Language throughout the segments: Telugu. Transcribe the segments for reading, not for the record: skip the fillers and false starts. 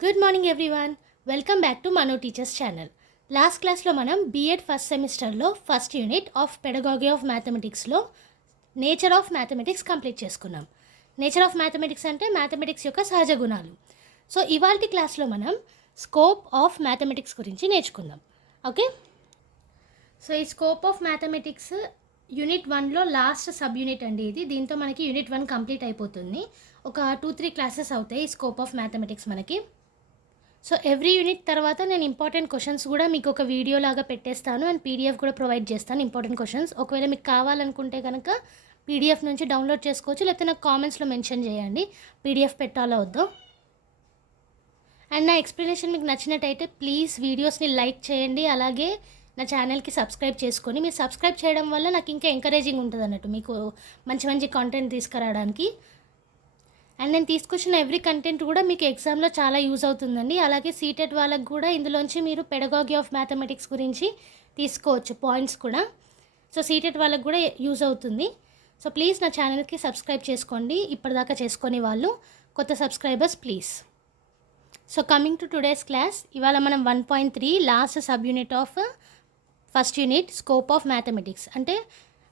Good morning everyone. Welcome back to Mano teachers channel. Last క్లాస్లో మనం బీఎడ్ ఫస్ట్ సెమిస్టర్లో first unit of pedagogy of మ్యాథమెటిక్స్లో నేచర్ ఆఫ్ మ్యాథమెటిక్స్ కంప్లీట్ చేసుకున్నాం. నేచర్ ఆఫ్ మ్యాథమెటిక్స్ అంటే మ్యాథమెటిక్స్ యొక్క సహజ గుణాలు. సో ఇవాల్టి క్లాస్లో మనం స్కోప్ ఆఫ్ మ్యాథమెటిక్స్ గురించి నేర్చుకుందాం. ఓకే, సో ఈ స్కోప్ ఆఫ్ మ్యాథమెటిక్స్ యూనిట్ 1లో లాస్ట్ సబ్ యూనిట్ అండి ఇది. దీంతో మనకి యూనిట్ 1 కంప్లీట్ అయిపోతుంది. ఒక 2-3 క్లాసెస్ అవుతాయి ఈ స్కోప్ ఆఫ్ మ్యాథమెటిక్స్ మనకి. సో ఎవ్రీ యూనిట్ తర్వాత నేను ఇంపార్టెంట్ క్వశ్చన్స్ కూడా మీకు ఒక వీడియో లాగా పెట్టేస్తాను అండ్ పీడిఎఫ్ కూడా ప్రొవైడ్ చేస్తాను. ఇంపార్టెంట్ క్వశ్చన్స్ ఒకవేళ మీకు కావాలనుకుంటే కనుక పీడిఎఫ్ నుంచి డౌన్లోడ్ చేసుకోవచ్చు, లేకపోతే నాకు కామెంట్స్లో మెన్షన్ చేయండి పీడిఎఫ్ పెట్టాలో వద్దో. అండ్ నా ఎక్స్ప్లెనేషన్ మీకు నచ్చినట్టయితే ప్లీజ్ వీడియోస్ని లైక్ చేయండి, అలాగే నా ఛానల్కి సబ్స్క్రైబ్ చేసుకొని. మీరు సబ్స్క్రైబ్ చేయడం వల్ల నాకు ఇంకా ఎంకరేజింగ్ ఉంటుంది అన్నట్టు మీకు మంచి మంచి కాంటెంట్ తీసుకురావడానికి. అండ్ నేను తీసుకొచ్చిన ఎవ్రీ కంటెంట్ కూడా మీకు ఎగ్జామ్లో చాలా యూజ్ అవుతుందండి. అలాగే సీటెట్ వాళ్ళకి కూడా ఇందులోంచి మీరు పెడగాగీ ఆఫ్ మ్యాథమెటిక్స్ గురించి తీసుకోవచ్చు పాయింట్స్ కూడా. సో సీటెట్ వాళ్ళకి కూడా యూజ్ అవుతుంది. సో ప్లీజ్ నా ఛానల్కి సబ్స్క్రైబ్ చేసుకోండి, ఇప్పటిదాకా చేసుకొని వాళ్ళు కొత్త subscribers please. So coming to today's class, ఇవాళ మనం 1.3 last sub unit of first unit scope of mathematics అంటే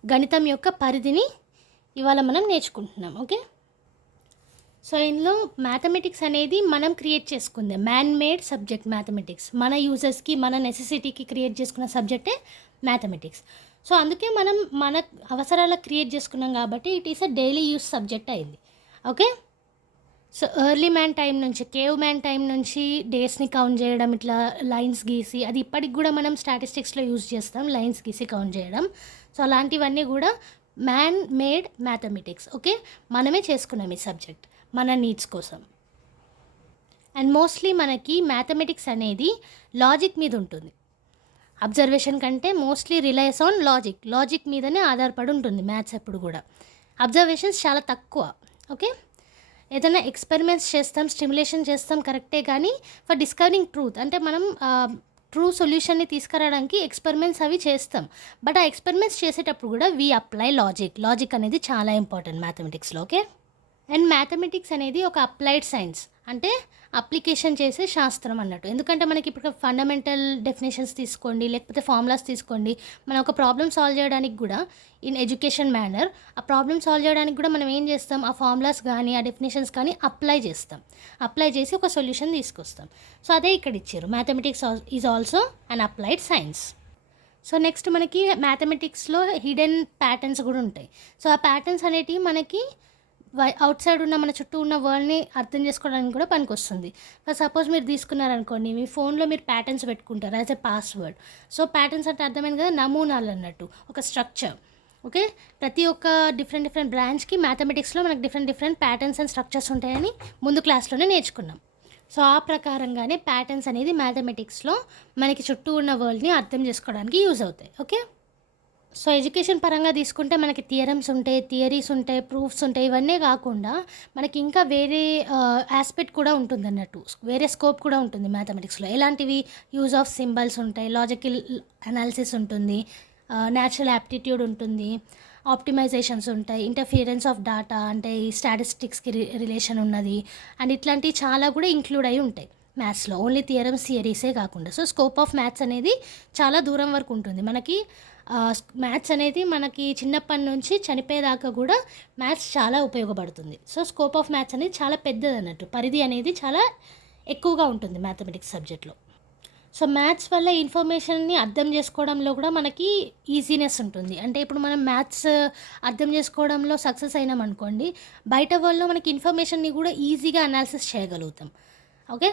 గణితం యొక్క పరిధిని ఇవాళ మనం నేర్చుకుంటున్నాం. ఓకే, సో ఇందులో మ్యాథమెటిక్స్ అనేది మనం క్రియేట్ చేసుకుందే మ్యాన్ మేడ్ సబ్జెక్ట్. మ్యాథమెటిక్స్ మన యూజర్స్కి మన నెసెసిటీకి క్రియేట్ చేసుకున్న సబ్జెక్టే మ్యాథమెటిక్స్. సో అందుకే మనం మన అవసరాలకు క్రియేట్ చేసుకున్నాం కాబట్టి it is a daily use subject అయింది. Okay, so early man time నుంచి, కేవ్ మ్యాన్ టైం నుంచి డేస్ని కౌంట్ చేయడం, ఇట్లా లైన్స్ గీసి, అది ఇప్పటికి కూడా మనం స్టాటిస్టిక్స్లో యూజ్ చేస్తాం లైన్స్ గీసి కౌంట్ చేయడం. సో అలాంటివన్నీ కూడా మ్యాన్ మేడ్ మ్యాథమెటిక్స్. ఓకే, మనమే చేసుకున్నాం ఈ సబ్జెక్ట్ మన నీడ్స్ కోసం. అండ్ మోస్ట్లీ మనకి మ్యాథమెటిక్స్ అనేది లాజిక్ మీద ఉంటుంది. అబ్జర్వేషన్ కంటే మోస్ట్లీ రిలైస్ ఆన్ లాజిక్ మీదనే ఆధారపడి ఉంటుంది మ్యాథ్స్ ఎప్పుడు కూడా. అబ్జర్వేషన్స్ చాలా తక్కువ. ఓకే, ఏదైనా ఎక్స్పెరిమెంట్స్ చేస్తాం, స్టిమ్యులేషన్ చేస్తాం కరెక్టే, కానీ ఫర్ డిస్కవరింగ్ ట్రూత్ అంటే మనం ట్రూ సొల్యూషన్ని తీసుకురావడానికి ఎక్స్పెరిమెంట్స్ అవి చేస్తాం. బట్ ఆ ఎక్స్పెరిమెంట్స్ చేసేటప్పుడు కూడా వీ అప్లై లాజిక్ అనేది చాలా ఇంపార్టెంట్ మ్యాథమెటిక్స్లో. ఓకే, అండ్ మ్యాథమెటిక్స్ అనేది ఒక అప్లైడ్ సైన్స్ అంటే అప్లికేషన్ చేసే శాస్త్రం అన్నట్టు. ఎందుకంటే మనకి ఇప్పుడు ఫండమెంటల్ డెఫినేషన్స్ తీసుకోండి, లేకపోతే ఫార్ములాస్ తీసుకోండి, మనం ఒక ప్రాబ్లమ్ సాల్వ్ చేయడానికి కూడా ఇన్ ఎడ్యుకేషన్ మేనర్ ఆ ప్రాబ్లమ్ సాల్వ్ చేయడానికి కూడా మనం ఏం చేస్తాం, ఆ ఫార్ములాస్ కానీ ఆ డెఫినేషన్స్ కానీ అప్లై చేసి ఒక సొల్యూషన్ తీసుకొస్తాం. సో అదే ఇక్కడ ఇచ్చారు, mathematics is also an applied science. So next మనకి మ్యాథమెటిక్స్లో హిడెన్ ప్యాటర్న్స్ కూడా ఉంటాయి. సో ఆ ప్యాటర్న్స్ అనేటివి మనకి అవుట్ సైడ్ ఉన్న మన చుట్టూ ఉన్న వరల్డ్ని అర్థం చేసుకోవడానికి కూడా పనికొస్తుంది. ఫర్ సపోజ్ మీరు తీసుకున్నారనుకోండి, మీ ఫోన్లో మీరు ప్యాటర్న్స్ పెట్టుకుంటారు as a password. So patterns అంటే అర్థమైంది కదా, నమూనాలు అన్నట్టు, ఒక స్ట్రక్చర్. ఓకే, ప్రతి ఒక్క డిఫరెంట్ బ్రాంచ్కి మ్యాథమెటిక్స్లో మనకు డిఫరెంట్ ప్యాటర్న్స్ అండ్ స్ట్రక్చర్స్ ఉంటాయని ముందు క్లాస్లోనే నేర్చుకున్నాం. సో ఆ ప్రకారంగానే ప్యాటర్న్స్ అనేది మ్యాథమెటిక్స్లో మనకి చుట్టూ ఉన్న వరల్డ్ని అర్థం చేసుకోవడానికి యూజ్ అవుతాయి. ఓకే, సో ఎడ్యుకేషన్ పరంగా తీసుకుంటే మనకి థియరమ్స్ ఉంటాయి, థియరీస్ ఉంటాయి, ప్రూఫ్స్ ఉంటాయి. ఇవన్నీ కాకుండా మనకి ఇంకా వేరే ఆస్పెక్ట్ కూడా ఉంటుంది అన్నట్టు, వేరే స్కోప్ కూడా ఉంటుంది మ్యాథమెటిక్స్లో. ఎలాంటివి, యూజ్ ఆఫ్ సింబల్స్ ఉంటాయి, లాజికల్ అనాలిసిస్ ఉంటుంది, న్యాచురల్ యాప్టిట్యూడ్ ఉంటుంది, ఆప్టిమైజేషన్స్ ఉంటాయి, ఇంటర్ఫియరెన్స్ ఆఫ్ డాటా అంటే ఈ స్టాటిస్టిక్స్కి రిలేషన్ ఉన్నది. అండ్ ఇట్లాంటివి చాలా కూడా ఇంక్లూడ్ అయి ఉంటాయి మ్యాథ్స్లో, ఓన్లీ థియరమ్స్ థియరీసే కాకుండా. సో స్కోప్ ఆఫ్ మ్యాథ్స్ అనేది చాలా దూరం వరకు ఉంటుంది మనకి. మ్యాథ్స్ అనేది మనకి చిన్నప్పటి నుంచి చనిపోయేదాకా కూడా మ్యాథ్స్ చాలా ఉపయోగపడుతుంది. సో స్కోప్ ఆఫ్ మ్యాథ్స్ అనేది చాలా పెద్దది అన్నట్టు, పరిధి అనేది చాలా ఎక్కువగా ఉంటుంది మ్యాథమెటిక్స్ సబ్జెక్ట్లో. సో మ్యాథ్స్ వల్ల ఇన్ఫర్మేషన్ని అర్థం చేసుకోవడంలో కూడా మనకి ఈజీనెస్ ఉంటుంది. అంటే ఇప్పుడు మనం మ్యాథ్స్ అర్థం చేసుకోవడంలో సక్సెస్ అయినాం అనుకోండి, బయట వరల్డ్లో మనకి ఇన్ఫర్మేషన్ని కూడా ఈజీగా అనాలిసిస్ చేయగలుగుతాం. ఓకే,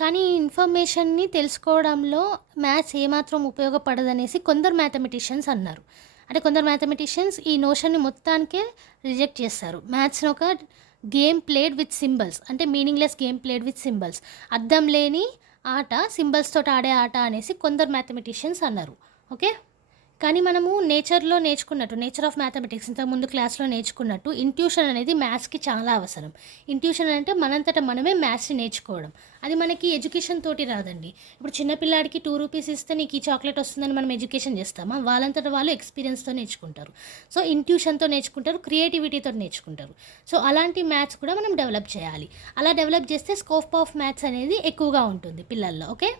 కానీ ఇన్ఫర్మేషన్ని తెలుసుకోవడంలో మ్యాథ్స్ ఏమాత్రం ఉపయోగపడదనేసి కొందరు మ్యాథమెటిషియన్స్ అన్నారు. అంటే కొందరు మ్యాథమెటిషియన్స్ ఈ నోషన్ని మొత్తానికే రిజెక్ట్ చేస్తారు. మ్యాథ్స్ని ఒక గేమ్ ప్లేడ్ విత్ సింబల్స్, అంటే meaningless game played with symbols, అర్థం లేని ఆట, సింబల్స్ తోటి ఆడే ఆట అనేసి కొందరు మ్యాథమెటిషియన్స్ అన్నారు. ఓకే, కానీ మనము నేచర్‌లో నేర్చుకున్నట్టు, నేచర్ ఆఫ్ మ్యాథమెటిక్స్ ఇంతకుముందు క్లాస్‌లో నేర్చుకున్నట్టు ఇంట్యూషన్ అనేది మ్యాథ్స్‌కి చాలా అవసరం. ఇంట్యూషన్ అంటే మనంతట మనమే మ్యాథ్స్‌ని నేర్చుకోవడం. అది మనకి ఎడ్యుకేషన్ తోటి రాదండి. ఇప్పుడు చిన్న పిల్లాడికి రూ. 2 ఇస్తే నీకు ఈ చాక్లెట్ వస్తుందని మనం ఎడ్యుకేషన్ చేస్తామా? వాళ్ళంతట వాళ్ళు ఎక్స్‌పీరియన్స్‌తో నేర్చుకుంటారు. సో, ఇంట్యూషన్‌తో నేర్చుకుంటారు, క్రియేటివిటీతో నేర్చుకుంటారు. సో, అలాంటి మ్యాథ్స్ కూడా మనం డెవలప్ చేయాలి. అలా డెవలప్ చేస్తే స్కోప్ ఆఫ్ మ్యాథ్స్ అనేది ఎక్కువగా ఉంటుంది పిల్లల్లో. Okay.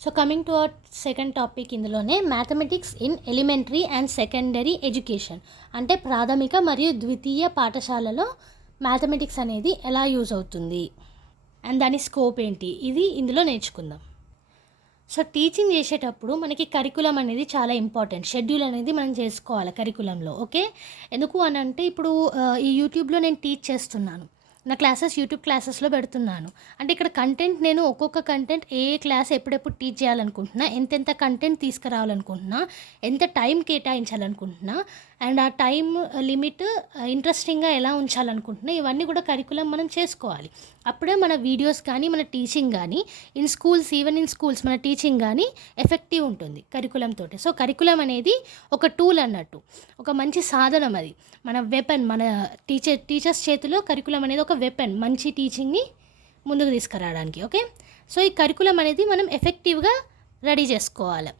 So coming to our second topic, ఇందులోనే mathematics in elementary and secondary education, అంటే ప్రాథమిక మరియు ద్వితీయ పాఠశాలలో మ్యాథమెటిక్స్ అనేది ఎలా యూజ్ అవుతుంది అండ్ దాని స్కోప్ ఏంటి, ఇది ఇందులో నేర్చుకుందాం. సో టీచింగ్ చేసేటప్పుడు మనకి కరికులం అనేది చాలా ఇంపార్టెంట్. షెడ్యూల్ అనేది మనం చేసుకోవాలి కరికులంలో. ఓకే. ఎందుకు అని అంటే ఇప్పుడు ఈ యూట్యూబ్లో నేను టీచ్ చేస్తున్నాను, నా క్లాసెస్ యూట్యూబ్ క్లాసెస్లో పెడుతున్నాను. అంటే ఇక్కడ కంటెంట్ నేను ఒక్కొక్క కంటెంట్ ఏ క్లాస్ ఎప్పుడెప్పుడు టీచ్ చేయాలనుకుంటున్నా, ఎంతెంత కంటెంట్ తీసుకురావాలనుకుంటున్నా, ఎంత టైం కేటాయించాలనుకుంటున్నా, అండ్ ఆ టైం లిమిట్ ఇంట్రెస్టింగ్గా ఎలా ఉంచాలనుకుంటున్నా, ఇవన్నీ కూడా కరికులం మనం చేసుకోవాలి. అప్పుడే మన వీడియోస్ కానీ మన టీచింగ్ కానీ in schools, even in schools మన టీచింగ్ కానీ ఎఫెక్టివ్ ఉంటుంది కరికులం తోటి. సో కరికులం అనేది ఒక టూల్ అన్నట్టు, ఒక మంచి సాధనం. అది మన వెపన్. మన టీచర్స్ చేతిలో కరికులం అనేది ఒక వెపన్, మంచి టీచింగ్ని ముందుకు తీసుకురావడానికి. ఓకే. సో ఈ కరికులం అనేది మనం ఎఫెక్టివ్గా రెడీ చేసుకోవాలి.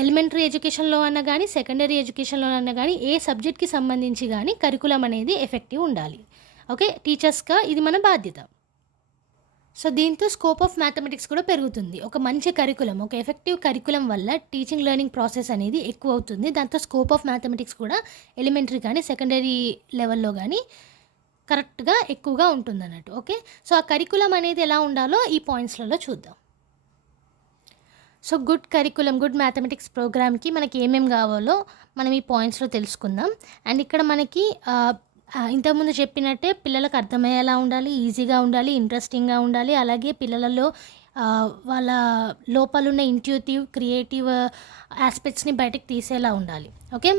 ఎలిమెంటరీ ఎడ్యుకేషన్లో అన్నా కానీ సెకండరీ ఎడ్యుకేషన్లో అన్నా కానీ ఏ సబ్జెక్ట్కి సంబంధించి కానీ కరికులం అనేది ఎఫెక్టివ్ ఉండాలి. ఓకే. టీచర్స్గా ఇది మన బాధ్యత. సో దీంతో స్కోప్ ఆఫ్ మ్యాథమెటిక్స్ కూడా పెరుగుతుంది. ఒక మంచి కరికులం, ఒక ఎఫెక్టివ్ కరికులం వల్ల టీచింగ్ లెర్నింగ్ ప్రాసెస్ అనేది ఎక్కువ అవుతుంది. దాంతో స్కోప్ ఆఫ్ మ్యాథమెటిక్స్ కూడా ఎలిమెంటరీ కానీ సెకండరీ లెవెల్లో కానీ కరెక్ట్గా ఎక్కువగా ఉంటుంది అన్నట్టు. ఓకే. సో ఆ కరికులం అనేది ఎలా ఉండాలో ఈ పాయింట్స్లలో చూద్దాం. So good curriculum, good mathematics ప్రోగ్రామ్కి మనకి ఏమేమి కావాలో మనం ఈ పాయింట్స్లో తెలుసుకుందాం. అండ్ ఇక్కడ మనకి ఇంతకుముందు చెప్పినట్టే పిల్లలకు అర్థమయ్యేలా ఉండాలి, ఈజీగా ఉండాలి, ఇంట్రెస్టింగ్గా ఉండాలి. అలాగే పిల్లలలో వాళ్ళ లోపలున్న ఇంట్యూటివ్, క్రియేటివ్ ఆస్పెక్ట్స్ని బయటకు తీసేలా ఉండాలి. ఓకే.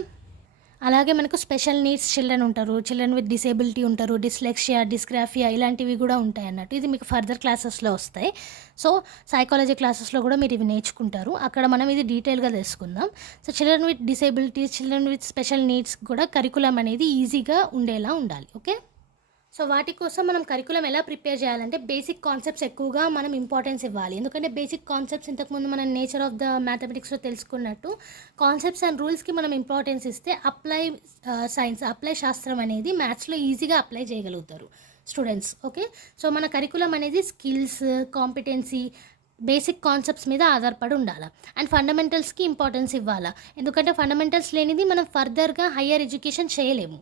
అలాగే మనకు స్పెషల్ నీడ్స్ చిల్డ్రన్ ఉంటారు, చిల్డ్రన్ విత్ డిసేబిలిటీ ఉంటారు, డిస్లెక్సియా, డిస్గ్రాఫియా ఇలాంటివి కూడా ఉంటాయి అన్నట్టు. ఇది మీకు ఫర్దర్ క్లాసెస్లో వస్తాయి. సో సైకాలజీ క్లాసెస్లో కూడా మీరు ఇవి నేర్చుకుంటారు. అక్కడ మనం ఇది డీటెయిల్గా తెలుసుకుందాం. So children with disabilities, children with special needs కూడా కరికులం అనేది ఈజీగా ఉండేలా ఉండాలి. ఓకే. సో వాటి కోసం మనం కరికులం ఎలా ప్రిపేర్ చేయాలంటే బేసిక్ కాన్సెప్ట్స్ ఎక్కువగా మనం ఇంపార్టెన్స్ ఇవ్వాలి. ఎందుకంటే బేసిక్ కాన్సెప్ట్స్ ఇంతకుముందు మనం నేచర్ ఆఫ్ ద మ్యాథమెటిక్స్లో తెలుసుకున్నట్టు కాన్సెప్ట్స్ అండ్ రూల్స్కి మనం ఇంపార్టెన్స్ ఇస్తే అప్లై శాస్త్రం అనేది మ్యాథ్స్లో ఈజీగా అప్లై చేయగలుగుతారు స్టూడెంట్స్. ఓకే. సో మన కరికులం అనేది స్కిల్స్, కాంపిటెన్సీ, బేసిక్ కాన్సెప్ట్స్ మీద ఆధారపడి ఉండాలి. అండ్ ఫండమెంటల్స్కి ఇంపార్టెన్స్ ఇవ్వాలి. ఎందుకంటే ఫండమెంటల్స్ లేనిది మనం ఫర్దర్గా హయ్యర్ ఎడ్యుకేషన్ చేయలేము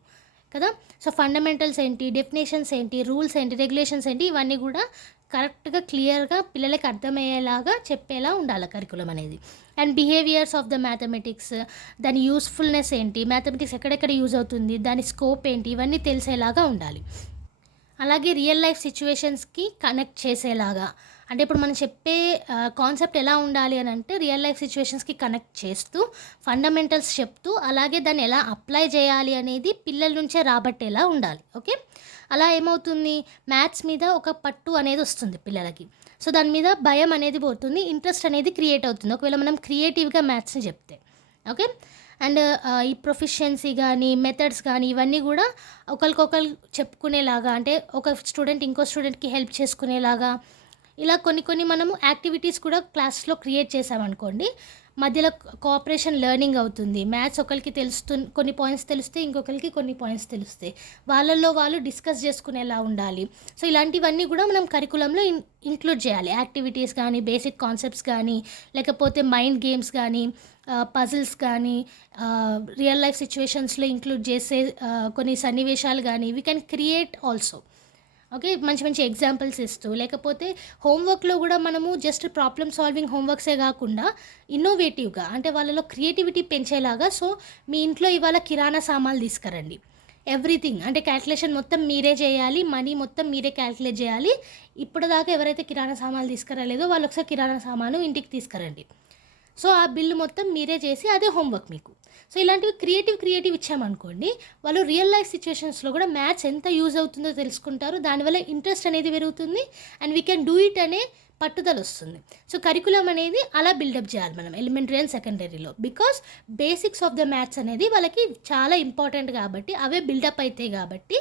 కదా. సో ఫండమెంటల్స్ ఏంటి, డెఫినేషన్స్ ఏంటి, రూల్స్ ఏంటి, రెగ్యులేషన్స్ ఏంటి, ఇవన్నీ కూడా కరెక్ట్గా క్లియర్గా పిల్లలకి అర్థమయ్యేలాగా చెప్పేలా ఉండాలి కరికులం అనేది. And behaviours of the mathematics, దాని యూస్ఫుల్నెస్ ఏంటి, మ్యాథమెటిక్స్ ఎక్కడెక్కడ యూజ్ అవుతుంది, దాని స్కోప్ ఏంటి, ఇవన్నీ తెలిసేలాగా ఉండాలి. అలాగే రియల్ లైఫ్ సిచ్యువేషన్స్కి కనెక్ట్ చేసేలాగా, అంటే ఇప్పుడు మనం చెప్పే కాన్సెప్ట్ ఎలా ఉండాలి అని అంటే రియల్ లైఫ్ సిచ్యువేషన్స్కి కనెక్ట్ చేస్తూ ఫండమెంటల్స్ చెప్తూ అలాగే దాన్ని ఎలా అప్లై చేయాలి అనేది పిల్లల నుంచే రాబట్టేలా ఉండాలి. ఓకే. అలా ఏమవుతుంది, మ్యాథ్స్ మీద ఒక పట్టు అనేది వస్తుంది పిల్లలకి. సో దాని మీద భయం అనేది పోతుంది, ఇంట్రెస్ట్ అనేది క్రియేట్ అవుతుంది ఒకవేళ మనం క్రియేటివ్గా మ్యాథ్స్ని చెప్తే. ఓకే. అండ్ ఈ ప్రొఫిషియన్సీ కానీ మెథడ్స్ కానీ ఇవన్నీ కూడా ఒకరికొకరు చెప్పుకునేలాగా, అంటే ఒక స్టూడెంట్ ఇంకో స్టూడెంట్కి హెల్ప్ చేసుకునేలాగా, ఇలా కొన్ని మనము యాక్టివిటీస్ కూడా క్లాస్లో క్రియేట్ చేసామనుకోండి, మధ్యలో కోఆపరేషన్ లెర్నింగ్ అవుతుంది. మ్యాథ్స్ ఒకరికి కొన్ని పాయింట్స్ తెలిస్తే ఇంకొకరికి కొన్ని పాయింట్స్ తెలుస్తాయి, వాళ్ళల్లో వాళ్ళు డిస్కస్ చేసుకునేలా ఉండాలి. సో ఇలాంటివన్నీ కూడా మనం కరికులంలో ఇంక్లూడ్ చేయాలి. యాక్టివిటీస్ కానీ, బేసిక్ కాన్సెప్ట్స్ కానీ, లేకపోతే మైండ్ గేమ్స్ కానీ, పజిల్స్ కానీ, రియల్ లైఫ్ సిచ్యువేషన్స్లో ఇంక్లూడ్ చేసే కొన్ని సన్నివేశాలు కానీ we can create also. Okay. మంచి మంచి ఎగ్జాంపుల్స్ ఇస్తూ, లేకపోతే హోంవర్క్లో కూడా మనము జస్ట్ ప్రాబ్లమ్ సాల్వింగ్ హోంవర్క్సే కాకుండా ఇన్నోవేటివ్గా, అంటే వాళ్ళలో క్రియేటివిటీ పెంచేలాగా. సో మీ ఇంట్లో ఇవాళ కిరాణా సామాన్లు తీసుకురండి, ఎవ్రీథింగ్ అంటే క్యాల్కులేషన్ మొత్తం మీరే చేయాలి, మనీ మొత్తం మీరే క్యాల్కులేట్ చేయాలి. ఇప్పటిదాకా ఎవరైతే కిరాణా సామాన్లు తీసుకురాలేదో వాళ్ళు ఒకసారి కిరాణా సామాను ఇంటికి తీసుకురండి. సో ఆ బిల్లు మొత్తం మీరే చేసి అదే హోంవర్క్ మీకు. సో ఇలాంటివి క్రియేటివ్ ఇచ్చామనుకోండి, వాళ్ళు రియల్ లైఫ్ సిచ్యువేషన్స్లో కూడా మ్యాథ్స్ ఎంత యూజ్ అవుతుందో తెలుసుకుంటారు. దానివల్ల ఇంట్రెస్ట్ అనేది పెరుగుతుంది and we can do it అనే పట్టుదల వస్తుంది. సో కరికులం అనేది అలా బిల్డప్ చేయాలి మనం ఎలిమెంటరీ అండ్ సెకండరీలో. Because basics of the maths అనేది వాళ్ళకి చాలా ఇంపార్టెంట్ కాబట్టి, అవే బిల్డప్ అవుతాయి కాబట్టి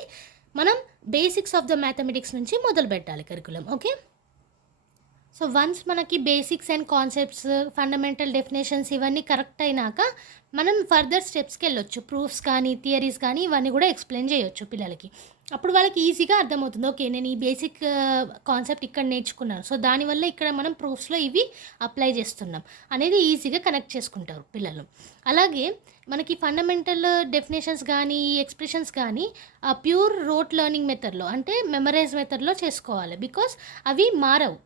మనం బేసిక్స్ ఆఫ్ ద మ్యాథమెటిక్స్ నుంచి మొదలు పెట్టాలి కరికులం. ఓకే, సో వన్స్ మనకి basics and concepts, fundamental definitions ఇవన్నీ కరెక్ట్ అయినాక మనం ఫర్దర్ స్టెప్స్కి వెళ్ళొచ్చు. ప్రూఫ్స్ కానీ, థియరీస్ కానీ ఇవన్నీ కూడా ఎక్స్ప్లెయిన్ చేయొచ్చు పిల్లలకి. అప్పుడు వాళ్ళకి ఈజీగా అర్థమవుతుంది, ఓకే నేను ఈ బేసిక్ కాన్సెప్ట్ ఇక్కడ నేర్చుకున్నాను, సో దానివల్ల ఇక్కడ మనం ప్రూఫ్స్లో ఇవి అప్లై చేస్తున్నాం అనేది ఈజీగా కనెక్ట్ చేసుకుంటారు పిల్లలు. అలాగే మనకి ఫండమెంటల్ డెఫినేషన్స్ కానీ, ఎక్స్ప్రెషన్స్ కానీ ప్యూర్ రోట్ లెర్నింగ్ మెథడ్లో, అంటే మెమరైజ్ మెథడ్లో చేసుకోవాలి. బికాస్ అవి మారవు,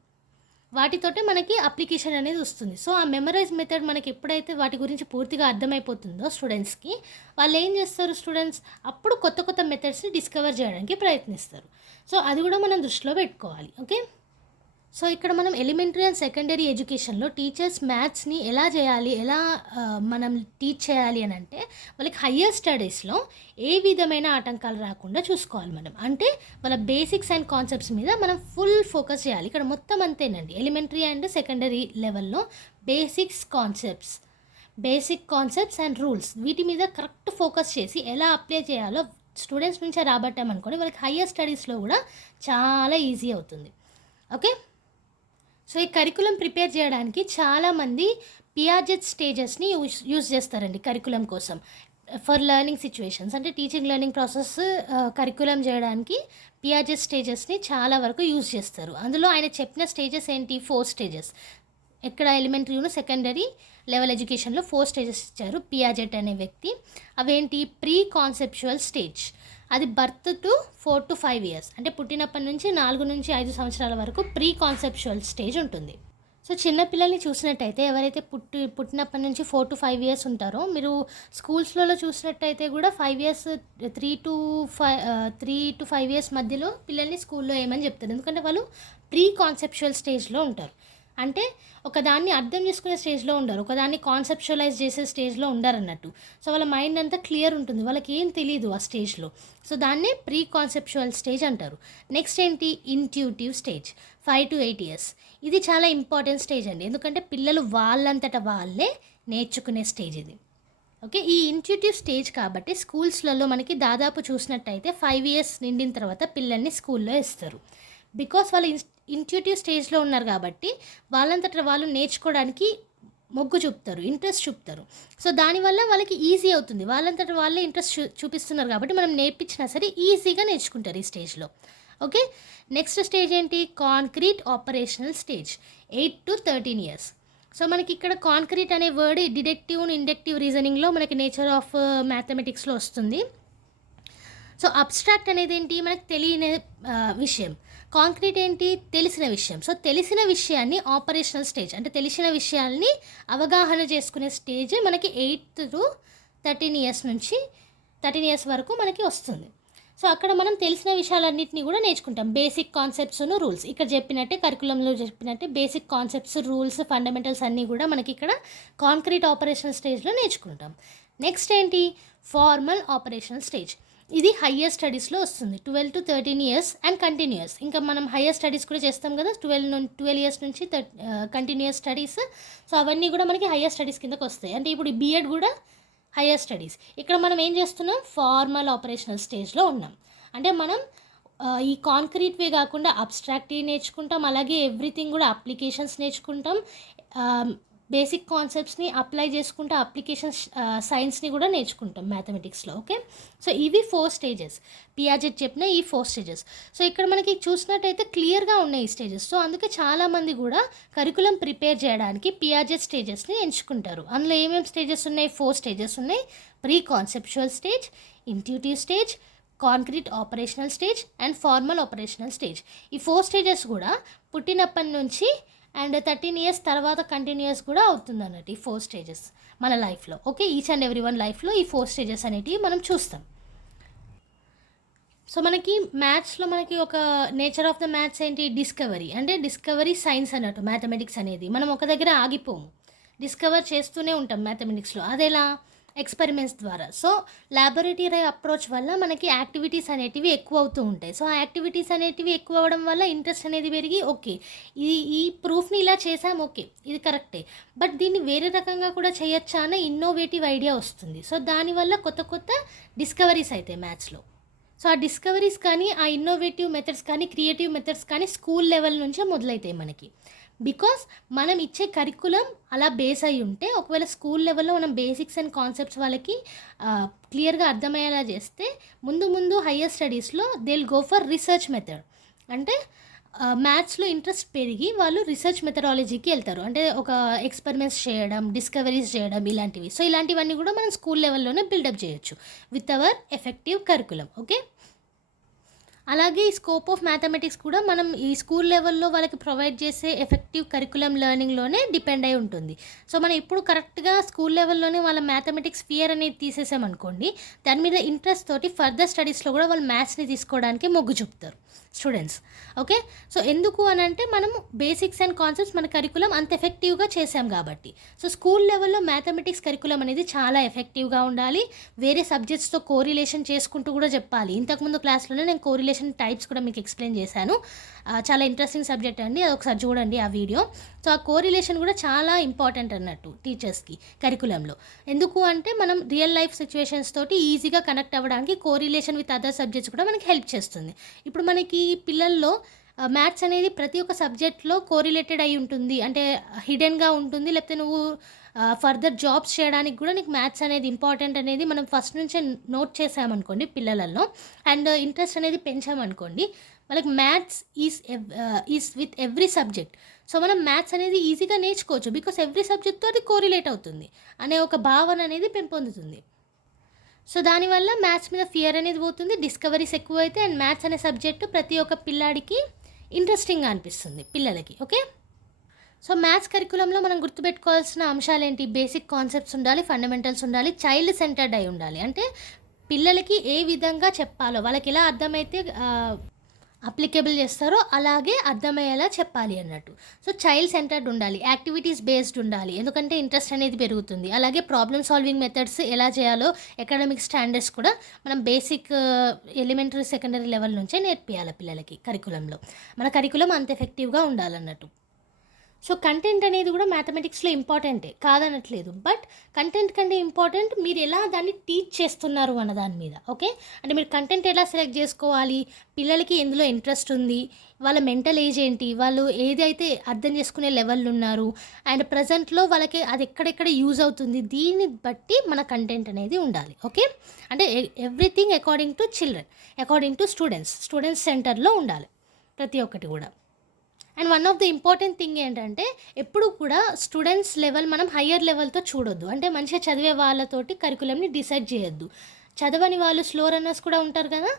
వాటితోటే మనకి అప్లికేషన్ అనేది వస్తుంది. సో ఆ మెమరైజ్ మెథడ్ మనకి ఎప్పుడైతే వాటి గురించి పూర్తిగా అర్థమైపోతుందో స్టూడెంట్స్కి, వాళ్ళు ఏం చేస్తారు, స్టూడెంట్స్ అప్పుడు కొత్త కొత్త మెథడ్స్ని డిస్కవర్ చేయడానికి ప్రయత్నిస్తారు. సో అది కూడా మనం దృష్టిలో పెట్టుకోవాలి. ఓకే, సో ఇక్కడ మనం ఎలిమెంటరీ అండ్ సెకండరీ ఎడ్యుకేషన్లో టీచర్స్ మ్యాథ్స్ని ఎలా చేయాలి, ఎలా మనం టీచ్ చేయాలి అని అంటే, వాళ్ళకి హయ్యర్ స్టడీస్లో ఏ విధమైన ఆటంకాలు రాకుండా చూసుకోవాలి మనం. అంటే వాళ్ళ బేసిక్స్ అండ్ కాన్సెప్ట్స్ మీద మనం ఫుల్ ఫోకస్ చేయాలి. ఇక్కడ మొత్తం అంతేనండి, ఎలిమెంటరీ అండ్ సెకండరీ లెవెల్లో బేసిక్ కాన్సెప్ట్స్ అండ్ రూల్స్, వీటి మీద కరెక్ట్ ఫోకస్ చేసి ఎలా అప్లై చేయాలో స్టూడెంట్స్ నుంచే రాబట్టామనుకోండి, వాళ్ళకి హయ్యర్ స్టడీస్లో కూడా చాలా ఈజీ అవుతుంది. ఓకే, సో ఈ కరికులం ప్రిపేర్ చేయడానికి చాలామంది పియాజెట్ స్టేజెస్ని యూజ్ చేస్తారండి కరికులం కోసం, ఫర్ లెర్నింగ్ సిచ్యువేషన్స్. అంటే టీచింగ్ లెర్నింగ్ ప్రాసెస్ కరికులం చేయడానికి పియాజెట్ స్టేజెస్ని చాలా వరకు యూజ్ చేస్తారు. అందులో ఆయన చెప్పిన స్టేజెస్ ఏంటి, 4 స్టేజెస్. ఇక్కడ ఎలిమెంటరీ సెకండరీ లెవెల్ ఎడ్యుకేషన్లో 4 స్టేజెస్ ఇచ్చారు పియాజెట్ అనే వ్యక్తి. అవేంటి, ప్రీ కాన్సెప్చువల్ స్టేజ్, అది బర్త్ టు 4 to 5 years, అంటే పుట్టినప్పటి నుంచి 4 నుంచి 5 సంవత్సరాల వరకు ప్రీ కాన్సెప్చువల్ స్టేజ్ ఉంటుంది. సో చిన్నపిల్లల్ని చూసినట్టయితే, ఎవరైతే పుట్టినప్పటి నుంచి 4 to 5 years ఉంటారో, మీరు స్కూల్స్లలో చూసినట్టయితే కూడా 5 years 3 to 5 years మధ్యలో పిల్లల్ని స్కూల్లో ఏమని చెప్తారు, ఎందుకంటే వాళ్ళు ప్రీ కాన్సెప్చువల్ స్టేజ్లో ఉంటారు. అంటే ఒకదాన్ని అర్థం చేసుకునే స్టేజ్లో ఉండరు, ఒకదాన్ని కాన్సెప్చువలైజ్ చేసే స్టేజ్లో ఉండరు అన్నట్టు. సో వాళ్ళ మైండ్ అంతా క్లియర్ ఉంటుంది, వాళ్ళకి ఏం తెలియదు ఆ స్టేజ్లో. సో దాన్నే ప్రీ కాన్సెప్చువల్ స్టేజ్ అంటారు. నెక్స్ట్ ఏంటి, ఇంట్యూటివ్ స్టేజ్, 5 to 8 years. ఇది చాలా ఇంపార్టెంట్ స్టేజ్ అండి, ఎందుకంటే పిల్లలు వాళ్ళంతటా వాళ్ళే నేర్చుకునే స్టేజ్ ఇది. ఓకే, ఈ ఇంట్యూటివ్ స్టేజ్ కాబట్టి స్కూల్స్లలో మనకి దాదాపు చూసినట్టయితే 5 years నిండిన తర్వాత పిల్లల్ని స్కూల్లో ఇస్తారు. బికాస్ వాళ్ళు ఇంట్యూటివ్ స్టేజ్లో ఉన్నారు కాబట్టి వాళ్ళంతట వాళ్ళు నేర్చుకోవడానికి మొగ్గు చూపుతారు, ఇంట్రెస్ట్ చూపుతారు. సో దానివల్ల వాళ్ళకి ఈజీ అవుతుంది, వాళ్ళంతట వాళ్ళే ఇంట్రెస్ట్ చూపిస్తున్నారు కాబట్టి మనం నేర్పించినా సరే ఈజీగా నేర్చుకుంటారు ఈ స్టేజ్లో. ఓకే, నెక్స్ట్ స్టేజ్ ఏంటి, concrete operational stage, 8 to 13 years. So మనకి ఇక్కడ కాంక్రీట్ అనే వర్డ్ డిడక్టివ్ ఇండక్టివ్ రీజనింగ్లో మనకి నేచర్ ఆఫ్ మ్యాథమెటిక్స్లో వస్తుంది. సో అబ్స్ట్రాక్ట్ అనేది ఏంటి, మనకు తెలియని విషయం. కాంక్రీట్ ఏంటి, తెలిసిన విషయం. సో తెలిసిన విషయాన్ని ఆపరేషనల్ స్టేజ్, అంటే తెలిసిన విషయాల్ని అవగాహన చేసుకునే స్టేజ్ మనకి 8 to 13 years నుంచి 13 years వరకు మనకి వస్తుంది. సో అక్కడ మనం తెలిసిన విషయాలన్నింటినీ కూడా నేర్చుకుంటాం, బేసిక్ కాన్సెప్ట్స్ను రూల్స్. ఇక్కడ చెప్పినట్టే కరికులంలో చెప్పినట్టే బేసిక్ కాన్సెప్ట్స్, రూల్స్, ఫండమెంటల్స్ అన్నీ కూడా మనకి ఇక్కడ కాంక్రీట్ ఆపరేషనల్ స్టేజ్లో నేర్చుకుంటాం. నెక్స్ట్ ఏంటి, ఫార్మల్ ఆపరేషనల్ స్టేజ్. ఇది హయ్యర్ స్టడీస్లో వస్తుంది, 12 to 13 years అండ్ కంటిన్యూస్. ఇంకా మనం హయ్యర్ స్టడీస్ కూడా చేస్తాం కదా, 12 years నుంచి కంటిన్యూస్ స్టడీస్. సో అవన్నీ కూడా మనకి హయ్యర్ స్టడీస్ కిందకి వస్తాయి. అంటే ఇప్పుడు బీఎడ్ కూడా హయ్యర్ స్టడీస్. ఇక్కడ మనం ఏం చేస్తున్నాం, ఫార్మల్ ఆపరేషనల్ స్టేజ్లో ఉన్నాం. అంటే మనం ఈ కాంక్రీట్ వే కాకుండా అబ్స్ట్రాక్ట్ నేర్చుకుంటాం, అలాగే ఎవ్రీథింగ్ కూడా అప్లికేషన్స్ నేర్చుకుంటాం, బేసిక్ కాన్సెప్ట్స్ని అప్లై చేసుకుంటూ అప్లికేషన్స్ సైన్స్ని కూడా నేర్చుకుంటాం మ్యాథమెటిక్స్లో. ఓకే, సో ఇవి 4 stages, పియాజెట్ చెప్పిన ఈ 4 stages. సో ఇక్కడ మనకి చూసినట్టయితే క్లియర్గా ఉన్నాయి ఈ స్టేజెస్. సో అందుకే చాలామంది కూడా కరికులం ప్రిపేర్ చేయడానికి పియాజెట్ స్టేజెస్ని ఎంచుకుంటారు. అందులో ఏమేమి స్టేజెస్ ఉన్నాయి, 4 stages ఉన్నాయి. Pre conceptual stage, intuitive stage, concrete operational stage and formal operational stage. ఈ 4 stages కూడా పుట్టినప్పటి నుంచి అండ్ 13 years తర్వాత కంటిన్యూస్ కూడా అవుతుంది అన్నట్టు ఈ 4 stages మన లైఫ్లో. Okay, each and every one లైఫ్లో ఈ 4 stages అనేటివి మనం చూస్తాం. సో మనకి మ్యాథ్స్లో మనకి ఒక నేచర్ ఆఫ్ ద మ్యాథ్స్ ఏంటి, డిస్కవరీ. అంటే డిస్కవరీ సైన్స్ అన్నట్టు మ్యాథమెటిక్స్ అనేది. మనం ఒక దగ్గర ఆగిపోము, డిస్కవర్ చేస్తూనే ఉంటాం మ్యాథమెటిక్స్లో. అదెలా ఎక్స్పెరిమెంట్స్ ద్వారా. సో ల్యాబొరేటరీ అప్రోచ్ వల్ల మనకి యాక్టివిటీస్ అనేటివి ఎక్కువ అవుతూ ఉంటాయి. సో ఆ యాక్టివిటీస్ అనేటివి ఎక్కువ అవ్వడం వల్ల ఇంట్రెస్ట్ అనేది పెరిగి ఓకే, ఈ ప్రూఫ్ని ఇలా చేసాం, ఓకే ఇది కరెక్టే, బట్ దీన్ని వేరే రకంగా కూడా చేయొచ్చా అనే ఇన్నోవేటివ్ ఐడియా వస్తుంది. సో దానివల్ల కొత్త కొత్త డిస్కవరీస్ అవుతాయి మ్యాథ్స్లో. సో ఆ డిస్కవరీస్ కానీ, ఆ ఇన్నోవేటివ్ మెథడ్స్ కానీ, క్రియేటివ్ మెథడ్స్ కానీ స్కూల్ లెవెల్ నుంచే మొదలవుతాయి మనకి. బికాస్ మనం ఇచ్చే కరికులం అలా బేస్ అయి ఉంటే, ఒకవేళ స్కూల్ లెవెల్లో మనం బేసిక్స్ అండ్ కాన్సెప్ట్స్ వాళ్ళకి క్లియర్గా అర్థమయ్యేలా చేస్తే, ముందు ముందు హయ్యర్ స్టడీస్లో they will go for research method. అంటే మ్యాథ్స్లో ఇంట్రెస్ట్ పెరిగి వాళ్ళు రీసెర్చ్ మెథడాలజీకి వెళ్తారు. అంటే ఒక ఎక్స్పెరిమెంట్స్ చేయడం, డిస్కవరీస్ చేయడం ఇలాంటివి. సో ఇలాంటివన్నీ కూడా మనం స్కూల్ లెవెల్లోనే బిల్డప్ చేయొచ్చు with our effective curriculum. Okay, అలాగే ఈ స్కోప్ ఆఫ్ మ్యాథమెటిక్స్ కూడా మనం ఈ స్కూల్ లెవెల్లో వాళ్ళకి ప్రొవైడ్ చేసే ఎఫెక్టివ్ కరికులం లెర్నింగ్లోనే డిపెండ్ అయి ఉంటుంది. సో మనం ఇప్పుడు కరెక్ట్గా స్కూల్ లెవెల్లోనే వాళ్ళ మ్యాథమెటిక్స్ ఫియర్ అనేది తీసేసామనుకోండి, దాని మీద ఇంట్రెస్ట్ తోటి ఫర్దర్ స్టడీస్లో కూడా వాళ్ళు మ్యాథ్స్ని తీసుకోవడానికి మొగ్గు చూపుతారు స్టూడెంట్స్. ఓకే, సో ఎందుకు అని అంటే మనం బేసిక్స్ అండ్ కాన్సెప్ట్స్ మన కరికులం అంత ఎఫెక్టివ్గా చేసాం కాబట్టి. సో స్కూల్ లెవెల్లో మ్యాథమెటిక్స్ కరికులం అనేది చాలా ఎఫెక్టివ్గా ఉండాలి. వేరే సబ్జెక్ట్స్తో కోరిలేషన్ చేసుకుంటూ కూడా చెప్పాలి. ఇంతకుముందు క్లాస్లోనే నేను కోరిలేషన్ టైప్స్ కూడా మీకు ఎక్స్ప్లెయిన్ చేశాను. చాలా ఇంట్రెస్టింగ్ సబ్జెక్ట్ అండి, అది ఒకసారి చూడండి ఆ వీడియో. సో ఆ కోరిలేషన్ కూడా చాలా ఇంపార్టెంట్ అన్నట్టు టీచర్స్కి కరికులంలో. ఎందుకు అంటే మనం రియల్ లైఫ్ సిచ్యువేషన్స్ తోటి ఈజీగా కనెక్ట్ అవ్వడానికి కోరిలేషన్ విత్ అదర్ సబ్జెక్ట్స్ కూడా మనకి హెల్ప్ చేస్తుంది. ఇప్పుడు మనకి పిల్లల్లో మ్యాథ్స్ అనేది ప్రతి ఒక్క సబ్జెక్ట్లో కోరిలేటెడ్ అయి ఉంటుంది, అంటే హిడెన్గా ఉంటుంది. లేకపోతే నువ్వు ఫర్దర్ జాబ్స్ చేయడానికి కూడా నీకు మ్యాథ్స్ అనేది ఇంపార్టెంట్ అనేది మనం ఫస్ట్ నుంచే నోట్ చేసామనుకోండి పిల్లలలో, అండ్ ఇంట్రెస్ట్ అనేది పెంచామనుకోండి, వాళ్ళకి maths is with every subject. So మనం మ్యాథ్స్ అనేది ఈజీగా నేర్చుకోవచ్చు, బికాస్ ఎవ్రీ సబ్జెక్ట్తో అది కోరిలేట్ అవుతుంది అనే ఒక భావన అనేది పెంపొందుతుంది. సో దానివల్ల మ్యాథ్స్ మీద ఫియర్ అనేది పోతుంది, డిస్కవరీస్ ఎక్కువ అయితే, అండ్ మ్యాథ్స్ అనే సబ్జెక్టు ప్రతి ఒక్క పిల్లాడికి ఇంట్రెస్టింగ్గా అనిపిస్తుంది పిల్లలకి. ఓకే, సో మ్యాథ్స్ కరికులంలో మనం గుర్తుపెట్టుకోవాల్సిన అంశాలు ఏంటి? బేసిక్ కాన్సెప్ట్స్ ఉండాలి, ఫండమెంటల్స్ ఉండాలి, చైల్డ్ సెంటర్డ్ అయి ఉండాలి. అంటే పిల్లలకి ఏ విధంగా చెప్పాలో, వాళ్ళకి ఎలా అర్థమైతే అప్లికేబుల్ చేస్తారో అలాగే అర్థమయ్యేలా చెప్పాలి అన్నట్టు. సో చైల్డ్ సెంటర్డ్ ఉండాలి, యాక్టివిటీస్ బేస్డ్ ఉండాలి, ఎందుకంటే ఇంట్రెస్ట్ అనేది పెరుగుతుంది. అలాగే ప్రాబ్లమ్ సాల్వింగ్ మెథడ్స్ ఎలా చేయాలో, అకాడమిక్ స్టాండర్డ్స్ కూడా మనం బేసిక్ ఎలిమెంటరీ సెకండరీ లెవెల్ నుంచే నేర్పియాలి పిల్లలకి కరికులంలో. మన కరికులం అంత ఎఫెక్టివ్గా ఉండాలన్నట్టు. సో కంటెంట్ అనేది కూడా మ్యాథమెటిక్స్లో ఇంపార్టెంటే, కాదనట్లేదు, బట్ కంటెంట్ కంటే ఇంపార్టెంట్ మీరు ఎలా దాన్ని టీచ్ చేస్తున్నారు అన్న దాని మీద. ఓకే, అంటే మీరు కంటెంట్ ఎలా సెలెక్ట్ చేసుకోవాలి, పిల్లలకి ఎందులో ఇంట్రెస్ట్ ఉంది, వాళ్ళ మెంటల్ ఏజ్ ఏంటి, వాళ్ళు ఏదైతే అర్థం చేసుకునే లెవెల్ ఉన్నారు, అండ్ ప్రజెంట్లో వాళ్ళకి అది ఎక్కడెక్కడ యూజ్ అవుతుంది, దీన్ని బట్టి మన కంటెంట్ అనేది ఉండాలి. ఓకే, అంటే everything according to children, according to students సెంటర్లో ఉండాలి ప్రతి ఒక్కటి కూడా. And one of the important thing ఏంటంటే, ఎప్పుడు కూడా స్టూడెంట్స్ లెవెల్ మనం హయ్యర్ లెవెల్తో చూడొద్దు. అంటే మంచిగా చదివే వాళ్ళతోటి కరికులంని డిసైడ్ చేయొద్దు. చదవని వాళ్ళు, స్లో రన్నర్స్ కూడా ఉంటారు కదా,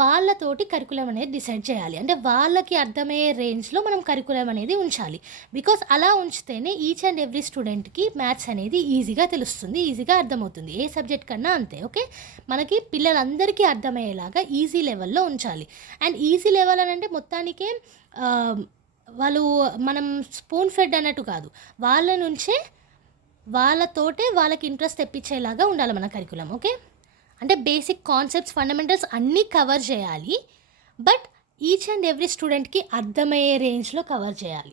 వాళ్ళతోటి కరికులం అనేది డిసైడ్ చేయాలి. అంటే వాళ్ళకి అర్థమయ్యే రేంజ్లో మనం కరికులం అనేది ఉంచాలి. బికాస్ అలా ఉంచితేనే ఈచ్ అండ్ ఎవ్రీ స్టూడెంట్కి మ్యాథ్స్ అనేది ఈజీగా తెలుస్తుంది, ఈజీగా అర్థమవుతుంది, ఏ సబ్జెక్ట్ కన్నా అంతే. ఓకే, మనకి పిల్లలందరికీ అర్థమయ్యేలాగా ఈజీ లెవెల్లో ఉంచాలి. అండ్ ఈజీ లెవెల్ అని అంటే మొత్తానికే వాళ్ళు మనం స్పూన్ ఫెడ్ అన్నట్టు కాదు, వాళ్ళ నుంచే వాళ్ళతోటే వాళ్ళకి ఇంట్రెస్ట్ తెప్పించేలాగా ఉండాలి మన కరికులం. ఓకే, అంటే బేసిక్ కాన్సెప్ట్స్, ఫండమెంటల్స్ అన్నీ కవర్ చేయాలి, బట్ ఈచ్ అండ్ ఎవ్రీ స్టూడెంట్కి అర్థమయ్యే రేంజ్లో కవర్ చేయాలి.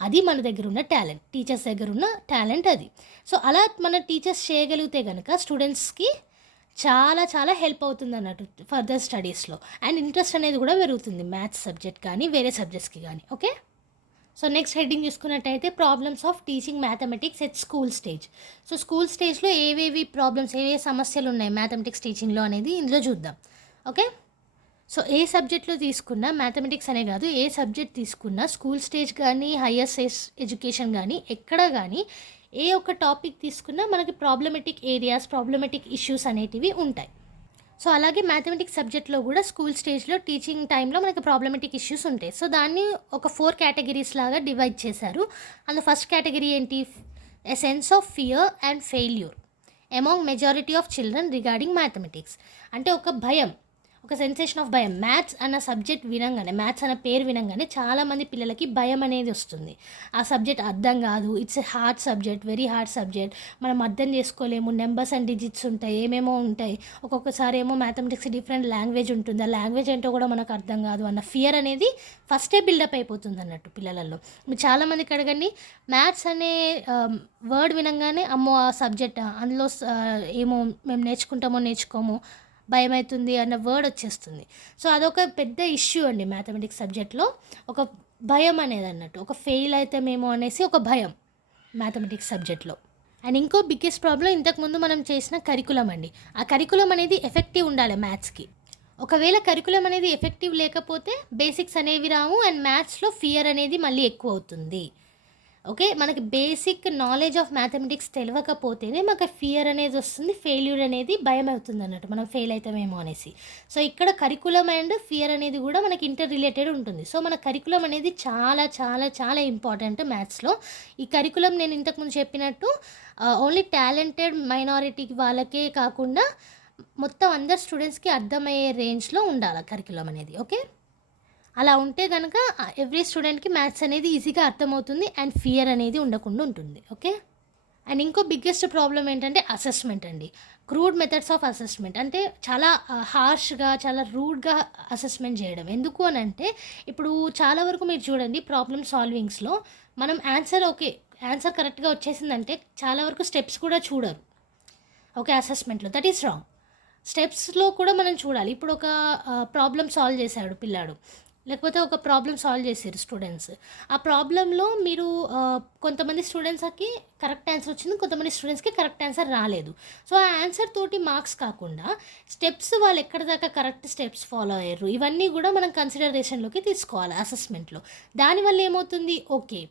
అది మన దగ్గర ఉన్న టాలెంట్, టీచర్స్ దగ్గర ఉన్న టాలెంట్ అది. సో అలా మన టీచర్స్ చేయగలిగితే కనుక స్టూడెంట్స్కి చాలా చాలా హెల్ప్ అవుతుంది అన్నట్టు ఫర్దర్ స్టడీస్లో, అండ్ ఇంట్రెస్ట్ అనేది కూడా పెరుగుతుంది మ్యాథ్స్ సబ్జెక్ట్ కానీ వేరే సబ్జెక్ట్స్కి కానీ. ఓకే, సో నెక్స్ట్ హెడ్డింగ్ చూసుకున్నట్టయితే problems of teaching mathematics at school stage. So school స్టేజ్లో ఏవేవి ప్రాబ్లమ్స్, ఏవే సమస్యలు ఉన్నాయి మ్యాథమెటిక్స్ టీచింగ్లో అనేది ఇందులో చూద్దాం. ఓకే, సో ఏ సబ్జెక్ట్లో తీసుకున్నా, మ్యాథమెటిక్స్ అనే కాదు, ఏ సబ్జెక్ట్ తీసుకున్నా స్కూల్ స్టేజ్ కానీ హయ్యర్ స్టేజ్ ఎడ్యుకేషన్ కానీ ఎక్కడ కానీ ఏ ఒక్క టాపిక్ తీసుకున్నా మనకి ప్రాబ్లమెటిక్ ఏరియాస్, ప్రాబ్లమెటిక్ ఇష్యూస్ అనేటివి ఉంటాయి. సో అలాగే మ్యాథమెటిక్స్ సబ్జెక్ట్లో కూడా స్కూల్ స్టేజ్లో టీచింగ్ టైంలో మనకి ప్రాబ్లమెటిక్ ఇష్యూస్ ఉంటాయి. సో దాన్ని ఒక 4 కేటగిరీస్ లాగా డివైడ్ చేశారు. అందులో ఫస్ట్ కేటగిరీ ఏంటి? A sense of fear and failure among majority of children regarding mathematics. అంటే ఒక భయం, ఒక సెన్సేషన్ ఆఫ్ భయం. మ్యాథ్స్ అన్న సబ్జెక్ట్ వినంగానే, మ్యాథ్స్ అన్న పేరు వినంగానే చాలామంది పిల్లలకి భయం అనేది వస్తుంది. ఆ సబ్జెక్ట్ అర్థం కాదు, it's a hard subject, very hard subject, మనం అర్థం చేసుకోలేము, నెంబర్స్ అండ్ డిజిట్స్ ఉంటాయి, ఏమేమో ఉంటాయి, ఒక్కొక్కసారి ఏమో మ్యాథమెటిక్స్ డిఫరెంట్ లాంగ్వేజ్ ఉంటుంది, ఆ లాంగ్వేజ్ ఏంటో కూడా మనకు అర్థం కాదు అన్న ఫియర్ అనేది ఫస్టే బిల్డప్ అయిపోతుంది అన్నట్టు పిల్లలలో. మీరు చాలామందికి అడగండి, మ్యాథ్స్ అనే వర్డ్ వినంగానే అమ్మో ఆ సబ్జెక్ట్, అందులో ఏమో మేము నేర్చుకోము, భయమవుతుంది అన్న వర్డ్ వచ్చేస్తుంది. సో అదొక పెద్ద ఇష్యూ అండి మ్యాథమెటిక్స్ సబ్జెక్ట్లో. ఒక భయం అనేది అన్నట్టు, ఒక ఫెయిల్ అవుతామేమో అనేసి ఒక భయం మ్యాథమెటిక్స్ సబ్జెక్ట్లో. అండ్ ఇంకో బిగ్గెస్ట్ ప్రాబ్లం ఇంతకుముందు మనం చేసిన కరికులం అండి. ఆ కరికులం అనేది ఎఫెక్టివ్ ఉండాలి మ్యాథ్స్కి. ఒకవేళ కరికులం అనేది ఎఫెక్టివ్ లేకపోతే బేసిక్స్ అనేవి రావు అండ్ మ్యాథ్స్లో ఫియర్ అనేది మళ్ళీ ఎక్కువ అవుతుంది. ఓకే, మనకి బేసిక్ నాలెడ్జ్ ఆఫ్ మ్యాథమెటిక్స్ తెలియకపోతేనే మాకు ఫియర్ అనేది వస్తుంది, ఫెయిల్యూర్ అనేది భయం అవుతుంది అన్నట్టు, మనం ఫెయిల్ అవుతామేమో అనేసి. సో ఇక్కడ కరికులం అండ్ ఫియర్ అనేది కూడా మనకి ఇంటర్ రిలేటెడ్ ఉంటుంది. సో మన కరికులం అనేది చాలా చాలా చాలా ఇంపార్టెంట్ మ్యాథ్స్లో. ఈ కరికులం నేను ఇంతకుముందు చెప్పినట్టు ఓన్లీ టాలెంటెడ్ మైనారిటీ వాళ్ళకే కాకుండా మొత్తం అందరు స్టూడెంట్స్కి అర్థమయ్యే రేంజ్లో ఉండాలి కరికులం అనేది. ఓకే, అలా ఉంటే కనుక ఎవ్రీ స్టూడెంట్కి మ్యాథ్స్ అనేది ఈజీగా అర్థమవుతుంది అండ్ ఫియర్ అనేది ఉండకుండా ఉంటుంది. ఓకే, అండ్ ఇంకో బిగ్గెస్ట్ ప్రాబ్లం ఏంటంటే అసెస్మెంట్ అండి. క్రూడ్ మెథడ్స్ ఆఫ్ అసెస్మెంట్ అంటే చాలా హార్ష్గా, చాలా రూడ్గా అసెస్మెంట్ చేయడం. ఎందుకు అని అంటే ఇప్పుడు చాలా వరకు మీరు చూడండి ప్రాబ్లమ్ సాల్వింగ్స్లో మనం ఆన్సర్ కరెక్ట్గా వచ్చేసిందంటే చాలా వరకు స్టెప్స్ కూడా చూడరు. ఓకే, అసెస్మెంట్లో దట్ ఈస్ రాంగ్. స్టెప్స్లో కూడా మనం చూడాలి. ఇప్పుడు ఒక ప్రాబ్లమ్ సాల్వ్ చేశాడు పిల్లాడు, లేకపోతే ఒక ప్రాబ్లమ్ సాల్వ్ చేశారు స్టూడెంట్స్. ఆ ప్రాబ్లంలో మీరు కొంతమంది స్టూడెంట్స్కి కరెక్ట్ ఆన్సర్ వచ్చింది, కొంతమంది స్టూడెంట్స్కి కరెక్ట్ ఆన్సర్ రాలేదు. సో ఆ ఆన్సర్ తోటి మార్క్స్ కాకుండా స్టెప్స్ వాళ్ళు ఎక్కడ దాకా కరెక్ట్ స్టెప్స్ ఫాలో అయ్యారు ఇవన్నీ కూడా మనం కన్సిడరేషన్లోకి తీసుకోవాలి అసెస్మెంట్లో. దానివల్ల ఏమవుతుంది, ఓకే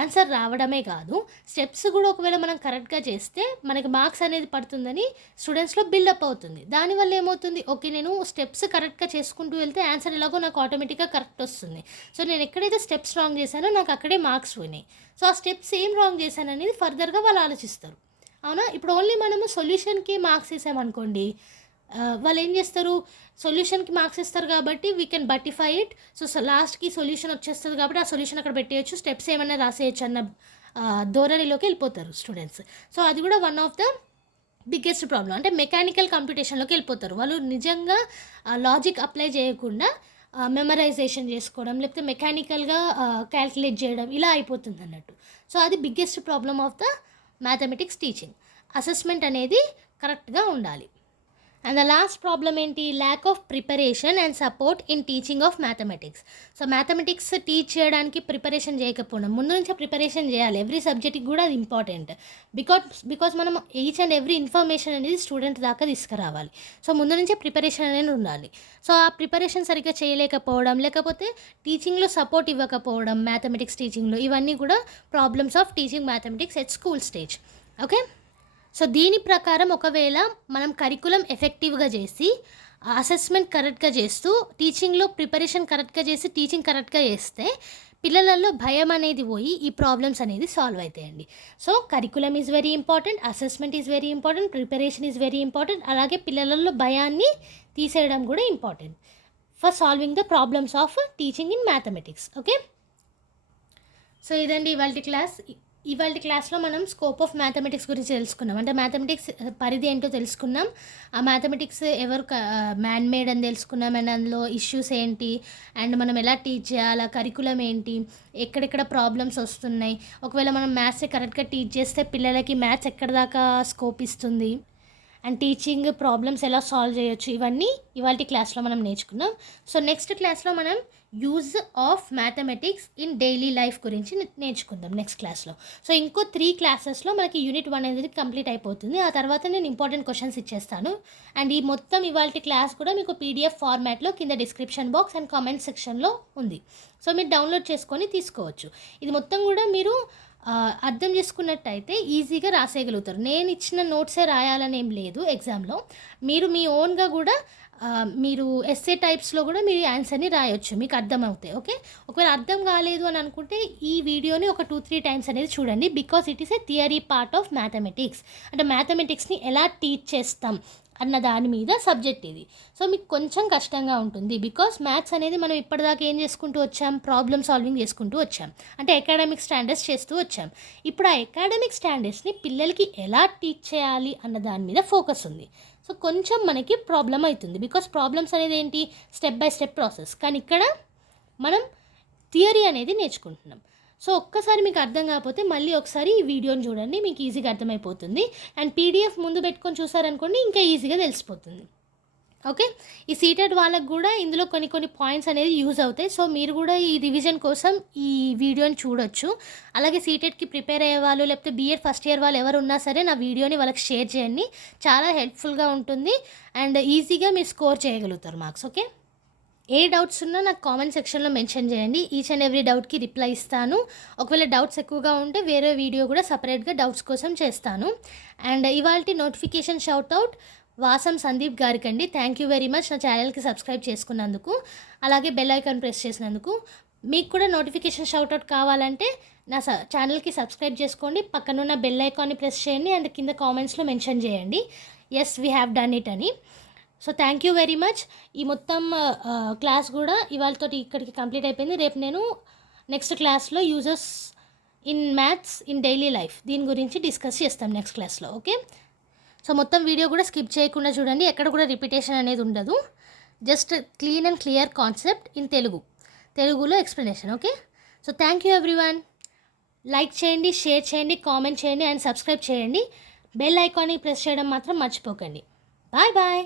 ఆన్సర్ రావడమే కాదు, స్టెప్స్ కూడా ఒకవేళ మనం కరెక్ట్గా చేస్తే మనకి మార్క్స్ అనేది పడుతుందని స్టూడెంట్స్లో బిల్డప్ అవుతుంది. దానివల్ల ఏమవుతుంది, ఓకే నేను స్టెప్స్ కరెక్ట్గా చేసుకుంటూ వెళ్తే ఆన్సర్ ఎలాగో నాకు ఆటోమేటిక్గా కరెక్ట్ వస్తుంది. సో నేను ఎక్కడైతే స్టెప్స్ రాంగ్ చేశానో నాకు అక్కడే మార్క్స్ పోయినాయి. సో ఆ స్టెప్స్ ఏం రాంగ్ చేశాను అనేది ఫర్దర్గా వాళ్ళు ఆలోచిస్తారు. అవునా, ఇప్పుడు ఓన్లీ మనము సొల్యూషన్కి మార్క్స్ వేసామనుకోండి, వాళ్ళు ఏం చేస్తారు, సొల్యూషన్కి మార్క్స్ ఇస్తారు కాబట్టి వీ కెన్ బటిఫై ఇట్. సో లాస్ట్కి సొల్యూషన్ వచ్చేస్తుంది కాబట్టి ఆ సొల్యూషన్ అక్కడ పెట్టేయచ్చు, స్టెప్స్ ఏమైనా రాసేయచ్చు అన్న ధోరణిలోకి వెళ్ళిపోతారు స్టూడెంట్స్. సో అది కూడా one of the biggest problem. అంటే మెకానికల్ కంప్యూటేషన్లోకి వెళ్ళిపోతారు వాళ్ళు, నిజంగా లాజిక్ అప్లై చేయకుండా మెమరైజేషన్ చేసుకోవడం, లేకపోతే మెకానికల్గా క్యాల్కులేట్ చేయడం ఇలా అయిపోతుంది అన్నట్టు. సో అది biggest problem of the mathematics teaching. Assessment అనేది కరెక్ట్గా ఉండాలి. అండ్ ద లాస్ట్ ప్రాబ్లం ఏంటి, lack of preparation and support in teaching of mathematics. So mathematics teach చేయడానికి ప్రిపరేషన్ చేయకపోవడం, ముందు నుంచే ప్రిపరేషన్ చేయాలి. ఎవ్రీ సబ్జెక్ట్కి కూడా అది ఇంపార్టెంట్. బికాజ్ మనం ఈచ్ అండ్ ఎవ్రీ ఇన్ఫర్మేషన్ అనేది స్టూడెంట్ దాకా తీసుకురావాలి. సో ముందు నుంచే ప్రిపరేషన్ అనేది ఉండాలి. సో ఆ ప్రిపరేషన్ సరిగ్గా చేయలేకపోవడం, లేకపోతే టీచింగ్లో సపోర్ట్ ఇవ్వకపోవడం మ్యాథమెటిక్స్ టీచింగ్లో, ఇవన్నీ కూడా problems of teaching mathematics at school stage. Okay, so దీని ప్రకారం ఒకవేళ మనం కరికులం ఎఫెక్టివ్గా చేసి అసెస్మెంట్ కరెక్ట్గా చేస్తూ టీచింగ్లో ప్రిపరేషన్ కరెక్ట్గా చేసి టీచింగ్ కరెక్ట్గా చేస్తే పిల్లలలో భయం అనేది పోయి ఈ ప్రాబ్లమ్స్ అనేది సాల్వ్ అవుతాయండి. So curriculum is very important, assessment is very important, preparation is very important, అలాగే పిల్లలలో భయాన్ని తీసేయడం కూడా important for solving the problems of teaching in mathematics. Okay, so ఇదండి ఇవాళ క్లాస్లో మనం స్కోప్ ఆఫ్ మ్యాథమెటిక్స్ గురించి తెలుసుకున్నాం. అంటే మ్యాథమెటిక్స్ పరిధి ఏంటో తెలుసుకున్నాం, ఆ మ్యాథమెటిక్స్ ఎవరు మ్యాన్ మేడ్ అని తెలుసుకున్నాం, అండ్ అందులో ఇష్యూస్ ఏంటి, అండ్ మనం ఎలా టీచ్ చేయాలి, కరికులం ఏంటి, ఎక్కడెక్కడ ప్రాబ్లమ్స్ వస్తున్నాయి, ఒకవేళ మనం మ్యాథ్స్ కరెక్ట్గా టీచ్ చేస్తే పిల్లలకి మ్యాథ్స్ ఎక్కడ దాకా స్కోప్ ఇస్తుంది, అండ్ టీచింగ్ ప్రాబ్లమ్స్ ఎలా సాల్వ్ చేయొచ్చు, ఇవన్నీ ఇవాళ క్లాస్లో మనం నేర్చుకున్నాం. సో నెక్స్ట్ క్లాస్లో మనం use of mathematics in daily life గురించి నేర్చుకుందాం నెక్స్ట్ క్లాస్లో. సో ఇంకో 3 క్లాసెస్లో మనకి యూనిట్ 1 అనేది కంప్లీట్ అయిపోతుంది. ఆ తర్వాత నేను ఇంపార్టెంట్ క్వశ్చన్స్ ఇచ్చేస్తాను. అండ్ ఈ మొత్తం ఇవాళ క్లాస్ కూడా మీకు PDF ఫార్మాట్లో కింద డిస్క్రిప్షన్ బాక్స్ అండ్ కామెంట్ సెక్షన్లో ఉంది. సో మీరు డౌన్లోడ్ చేసుకొని తీసుకోవచ్చు. ఇది మొత్తం కూడా మీరు అర్థం చేసుకున్నట్టయితే ఈజీగా రాసేయగలుగుతారు. నేను ఇచ్చిన నోట్సే రాయాలని ఏం లేదు ఎగ్జామ్లో. మీరు మీ ఓన్గా కూడా మీరు ఎస్ఏ టైప్స్లో కూడా మీరు ఆన్సర్ని రాయొచ్చు, మీకు అర్థమవుతాయి. ఓకే, ఒకవేళ అర్థం కాలేదు అని అనుకుంటే ఈ వీడియోని ఒక 2-3 టైమ్స్ అనేది చూడండి. Because it is a theory part of mathematics. అంటే మ్యాథమెటిక్స్ని ఎలా టీచ్ చేస్తాం అన్న దాని మీద సబ్జెక్ట్ ఇది. సో మీకు కొంచెం కష్టంగా ఉంటుంది, బికాస్ మ్యాథ్స్ అనేది మనం ఇప్పటిదాకా ఏం చేసుకుంటూ వచ్చాం, ప్రాబ్లమ్ సాల్వింగ్ చేసుకుంటూ వచ్చాం, అంటే అకాడమిక్ స్టాండర్డ్స్ చేస్తూ వచ్చాం. ఇప్పుడు ఆ అకాడమిక్ స్టాండర్డ్స్ని పిల్లలకి ఎలా టీచ్ చేయాలి అన్న దాని మీద ఫోకస్ ఉంది. సో కొంచెం మనకి ప్రాబ్లం అవుతుంది, బికాస్ ప్రాబ్లమ్స్ అనేది ఏంటి, స్టెప్ బై స్టెప్ ప్రాసెస్, కానీ ఇక్కడ మనం థియరీ అనేది నేర్చుకుంటున్నాం. సో ఒక్కసారి మీకు అర్థం కాకపోతే మళ్ళీ ఒకసారి ఈ వీడియోని చూడండి, మీకు ఈజీగా అర్థమైపోతుంది. అండ్ పీడిఎఫ్ ముందు పెట్టుకొని చూసారనుకోండి ఇంకా ఈజీగా తెలిసిపోతుంది. ఓకే, ఈ సీటెడ్ వాళ్ళకు కూడా ఇందులో కొన్ని పాయింట్స్ అనేది యూజ్ అవుతాయి. సో మీరు కూడా ఈ రివిజన్ కోసం ఈ వీడియోని చూడొచ్చు. అలాగే సీటెడ్కి ప్రిపేర్ అయ్యే వాళ్ళు, లేకపోతే బీఎడ్ ఫస్ట్ ఇయర్ వాళ్ళు ఎవరు ఉన్నా సరే నా వీడియోని వాళ్ళకి షేర్ చేయండి, చాలా హెల్ప్ఫుల్గా ఉంటుంది అండ్ ఈజీగా మీరు స్కోర్ చేయగలుగుతారు మార్క్స్. ఓకే, ఏ డౌట్స్ ఉన్నా నాకు కామెంట్ సెక్షన్లో మెన్షన్ చేయండి, ఈచ్ అండ్ ఎవ్రీ డౌట్కి రిప్లై ఇస్తాను. ఒకవేళ డౌట్స్ ఎక్కువగా ఉంటే వేరే వీడియో కూడా సపరేట్గా డౌట్స్ కోసం చేస్తాను. అండ్ ఇవాల్టి నోటిఫికేషన్ షౌట్అవుట్ వాసం సందీప్ గారికి అండి. థ్యాంక్ యూ వెరీ మచ్ నా ఛానల్కి సబ్స్క్రైబ్ చేసుకున్నందుకు, అలాగే బెల్ ఐకాన్ ప్రెస్ చేసినందుకు. మీకు కూడా నోటిఫికేషన్ షౌట్అవుట్ కావాలంటే నా ఛానల్కి సబ్స్క్రైబ్ చేసుకోండి, పక్కనున్న బెల్ ఐకాన్ని ప్రెస్ చేయండి అండ్ కింద కామెంట్స్లో మెన్షన్ చేయండి yes we have done it అని. So thank you very much. ఈ మొత్తం క్లాస్ కూడా ఇవాళతో ఇక్కడికి కంప్లీట్ అయిపోయింది. రేపు నేను నెక్స్ట్ క్లాస్లో users in maths in daily life దీని గురించి డిస్కస్ చేస్తాం నెక్స్ట్ క్లాస్లో. ఓకే, సో మొత్తం వీడియో కూడా స్కిప్ చేయకుండా చూడండి, ఎక్కడ కూడా రిపిటేషన్ అనేది ఉండదు, just clean and clear concept in తెలుగులో explanation. Okay, so thank you everyone. Like చేయండి, షేర్ చేయండి, కామెంట్ చేయండి అండ్ సబ్స్క్రైబ్ చేయండి. బెల్ ఐకాన్ని ప్రెస్ చేయడం మాత్రం మర్చిపోకండి. Bye bye.